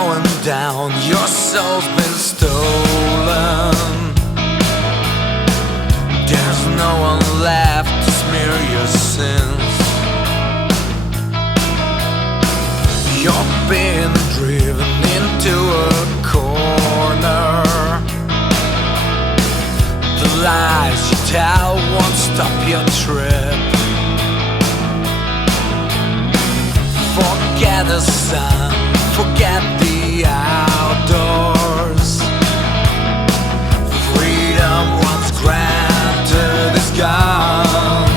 going down, your soul's been stolen. There's no one left to smear your sins. You're being driven into a corner. The lies you tell won't stop your trip. Forget the sun, forget the outdoors. Freedom once granted is gone.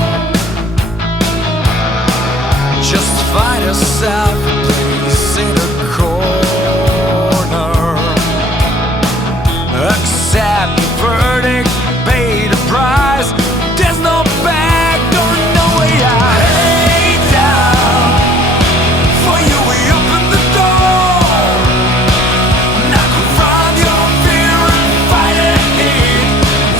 Just find yourself a place in a corner. Accept the verdict, pay the price. There's no back door, no way out. Hey down, for you we open the door. Now confront your fear and fight it.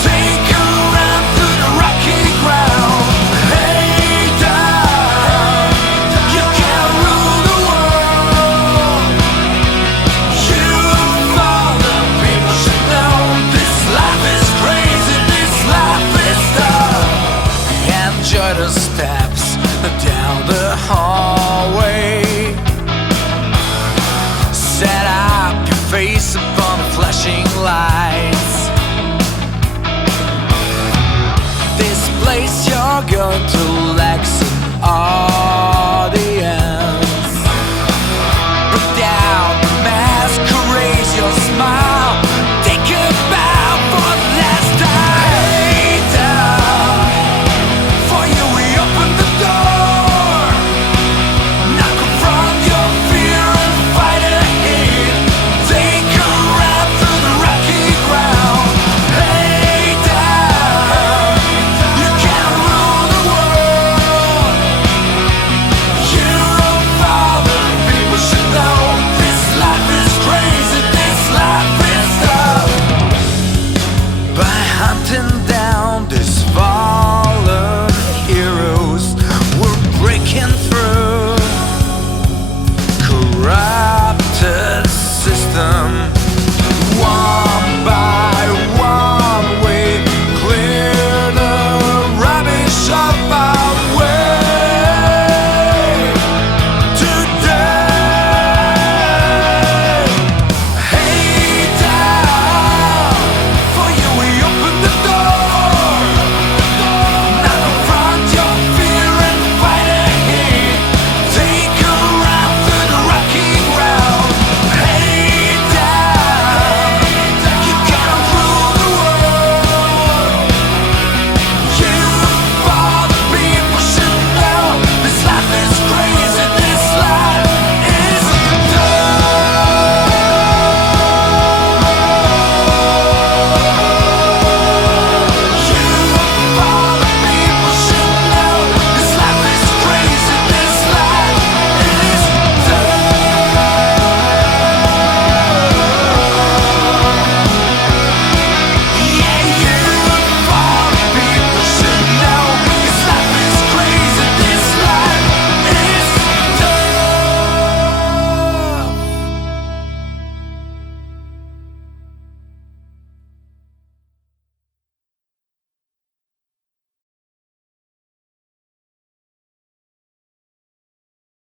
Take a run through the rocky ground. Hey down, you can't rule the world. You fallen people should know this life is crazy, this life is tough. Enjoy the steps down the hallway. Set up your face upon the flashing lights. This place you're going to relax in all.